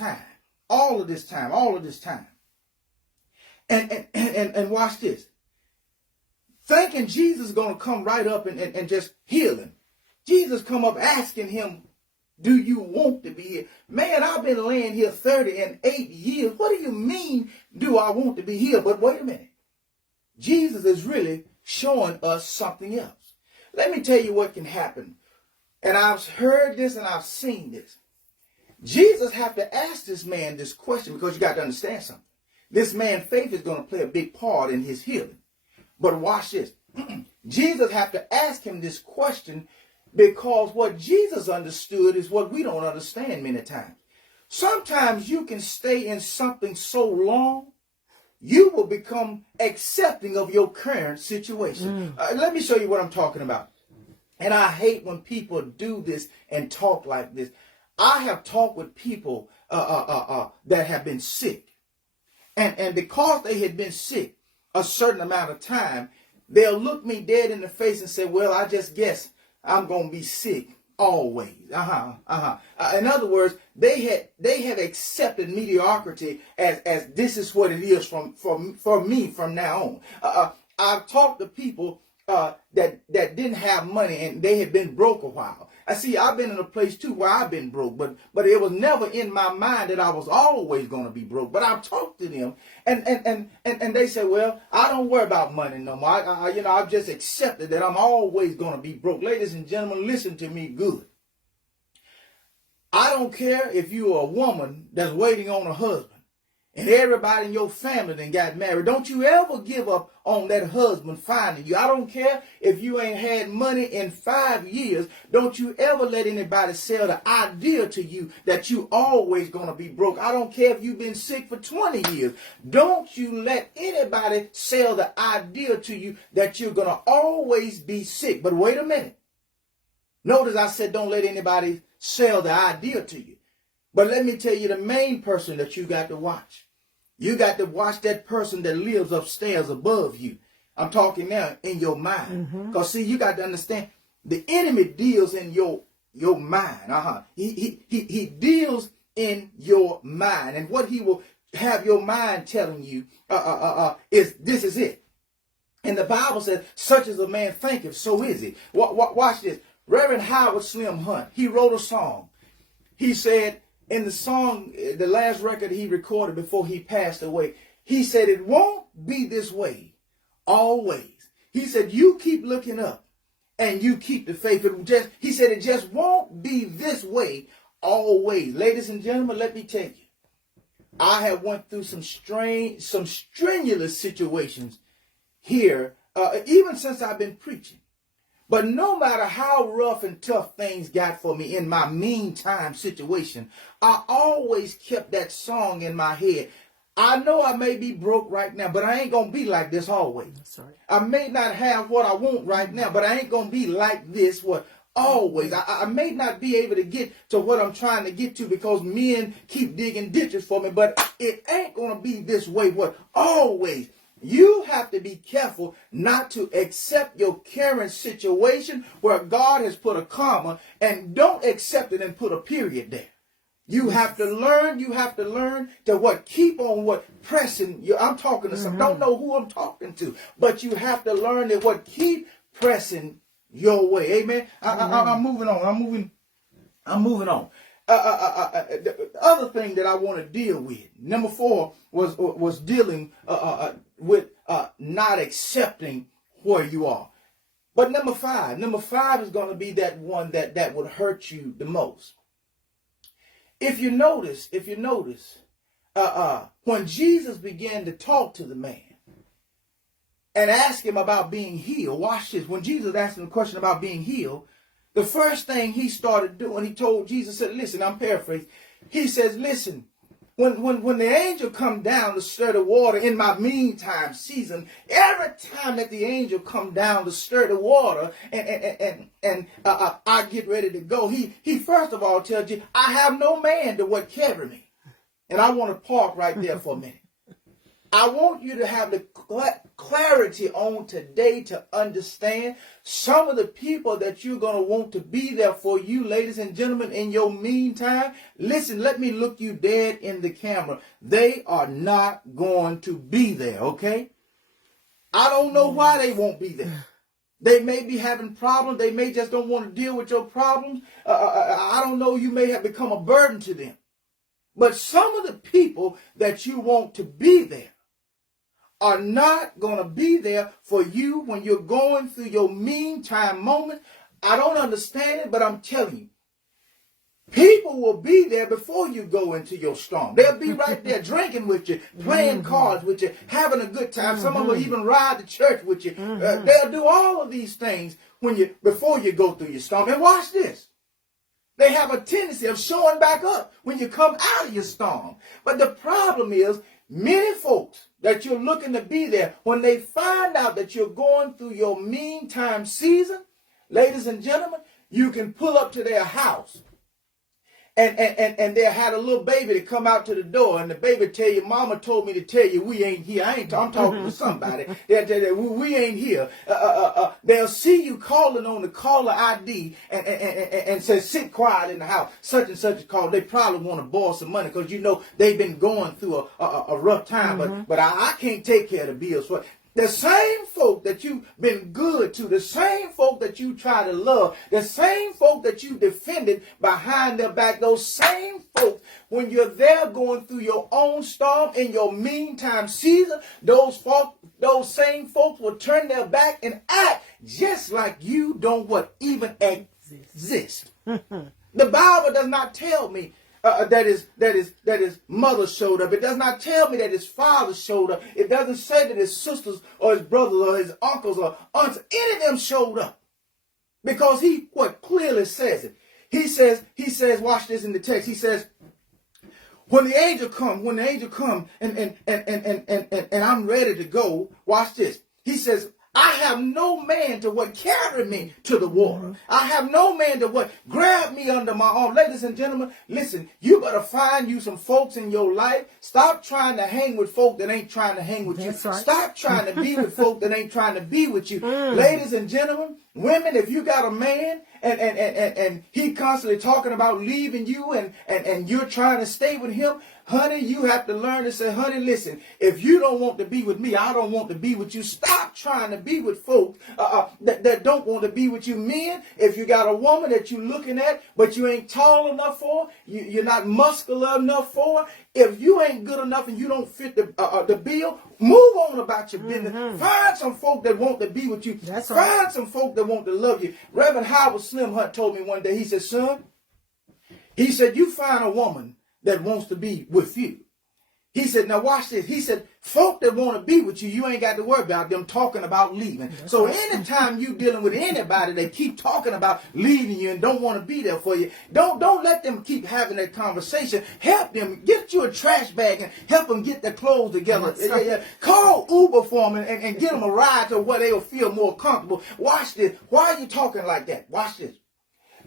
time, all of this time. And watch this. Thinking Jesus is going to come right up and just heal him. Jesus come up asking him, do you want to be healed? Man, I've been laying here 38 years. What do you mean, do I want to be healed? But wait a minute. Jesus is really showing us something else. Let me tell you what can happen. And I've heard this and I've seen this. Jesus have to ask this man this question because you got to understand something. This man's faith is going to play a big part in his healing. But watch this. Jesus have to ask him this question because what Jesus understood is what we don't understand many times. Sometimes you can stay in something so long, you will become accepting of your current situation. Let me show you what I'm talking about. And I hate when people do this and talk like this. I have talked with people that have been sick. And because they had been sick a certain amount of time, they'll look me dead in the face and say, well, I just guess I'm going to be sick always. In other words, they had accepted mediocrity as this is what it is for me from now on. I've talked to people that didn't have money and they had been broke a while. I see, I've been in a place too where I've been broke, but it was never in my mind that I was always going to be broke. But I've talked to them and they say, well, I don't worry about money no more. I've just accepted that I'm always going to be broke. Ladies and gentlemen, listen to me good. I don't care if you're a woman that's waiting on a husband. And everybody in your family then got married. Don't you ever give up on that husband finding you. I don't care if you ain't had money in 5 years. Don't you ever let anybody sell the idea to you that you always going to be broke. I don't care if you've been sick for 20 years. Don't you let anybody sell the idea to you that you're going to always be sick. But wait a minute. Notice I said don't let anybody sell the idea to you. But let me tell you the main person that you got to watch. You got to watch that person that lives upstairs above you. I'm talking now in your mind. Because see, you got to understand, the enemy deals in your mind. He deals in your mind. And what he will have your mind telling you is this is it. And the Bible says, such as a man thinketh, so is he. Watch this. Reverend Howard Slim Hunt, he wrote a song. He said, in the song, the last record he recorded before he passed away, he said, it won't be this way always. He said, you keep looking up and you keep the faith. He said, it just won't be this way always. Ladies and gentlemen, let me tell you, I have went through some strenuous situations here, even since I've been preaching. But no matter how rough and tough things got for me in my meantime situation, I always kept that song in my head. I know I may be broke right now, but I ain't going to be like this always. That's right. I may not have what I want right now, but I ain't going to be like this always. I may not be able to get to what I'm trying to get to because men keep digging ditches for me, but it ain't going to be this way always. You have to be careful not to accept your current situation where God has put a comma and don't accept it and put a period there. You have to learn to keep on pressing. I'm talking to some, don't know who I'm talking to, but you have to learn that keep pressing your way. Amen. I'm moving on. I'm moving on. The other thing that I want to deal with, number 4, was dealing with not accepting where you are. But number 5 is going to be that one that would hurt you the most. If you notice, when Jesus began to talk to the man and ask him about being healed, watch this. When Jesus asked him a question about being healed, the first thing he started doing, he told Jesus, said, listen, I'm paraphrasing. He says, listen, when the angel come down to stir the water in my meantime season, every time that the angel come down to stir the water and I get ready to go, he first of all tells you, I have no man to carry me. And I want to park right there for a minute. I want you to have the clarity on today to understand some of the people that you're going to want to be there for you, ladies and gentlemen, in your meantime. Listen, let me look you dead in the camera. They are not going to be there, okay? I don't know why they won't be there. They may be having problems. They may just don't want to deal with your problems. I don't know. You may have become a burden to them. But some of the people that you want to be there are not going to be there for you when you're going through your meantime moment. I don't understand it, but I'm telling you, people will be there before you go into your storm. They'll be right there drinking with you, playing cards with you, having a good time. Some of them will even ride to church with you. They'll do all of these things before you go through your storm. And watch this. They have a tendency of showing back up when you come out of your storm. But the problem is, many folks that you're looking to be there, when they find out that you're going through your meantime season, ladies and gentlemen, you can pull up to their house and they had a little baby to come out to the door, and the baby tell you, "Mama told me to tell you we ain't here." I'm talking to somebody. They'll tell you, "We ain't here." They'll see you calling on the caller ID and say, "Sit quiet in the house. Such and such a call." They probably want to borrow some money because you know they've been going through a rough time. But I can't take care of the bills for it. The same folk that you've been good to, the same folk that you try to love, the same folk that you defended behind their back, those same folks, when you're there going through your own storm in your meantime season, those same folks will turn their back and act just like you don't even exist. The Bible does not tell me that his mother showed up. It does not tell me that his father showed up. It doesn't say that his sisters or his brothers or his uncles or aunts, any of them showed up. Because he clearly says it. He says, watch this in the text. He says, when the angel come and I'm ready to go, watch this. He says, I have no man to carry me to the water. I have no man to grab me under my arm. Ladies and gentlemen, listen, you better find you some folks in your life. Stop trying to hang with folk that ain't trying to hang with That's you. right. Stop trying to be with folk that ain't trying to be with you. Ladies and gentlemen, women, if you got a man and he constantly talking about leaving you and you're trying to stay with him, honey, you have to learn to say, honey, listen, if you don't want to be with me, I don't want to be with you. Stop trying to be with folks that don't want to be with you. Men, if you got a woman that you're looking at, but you ain't tall enough for her, you're not muscular enough for her, if you ain't good enough and you don't fit the bill, move on about your business. Find some folk that want to be with you. That's right. Find some folk that want to love you. Reverend Howard Slim Hunt told me one day, he said, son, he said, you find a woman that wants to be with you. He said, now watch this. He said, folk that want to be with you, you ain't got to worry about them talking about leaving. So anytime you dealing with anybody that keep talking about leaving you and don't want to be there for you, don't let them keep having that conversation. Help them. Get you a trash bag and help them get their clothes together. Call Uber for them and get them a ride to where they'll feel more comfortable. Watch this. Why are you talking like that? Watch this.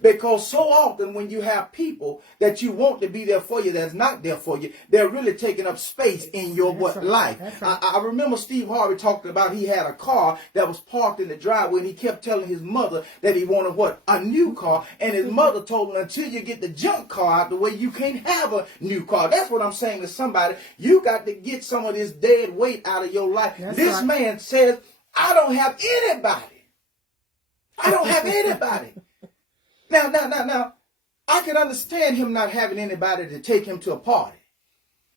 Because so often when you have people that you want to be there for you that's not there for you, they're really taking up space in your life. Right. I remember Steve Harvey talking about he had a car that was parked in the driveway and he kept telling his mother that he wanted a new car. And his mother told him, until you get the junk car out the way, you can't have a new car. That's what I'm saying to somebody. You got to get some of this dead weight out of your life. That's this right. man says, I don't have anybody. I don't have anybody. Now, I can understand him not having anybody to take him to a party.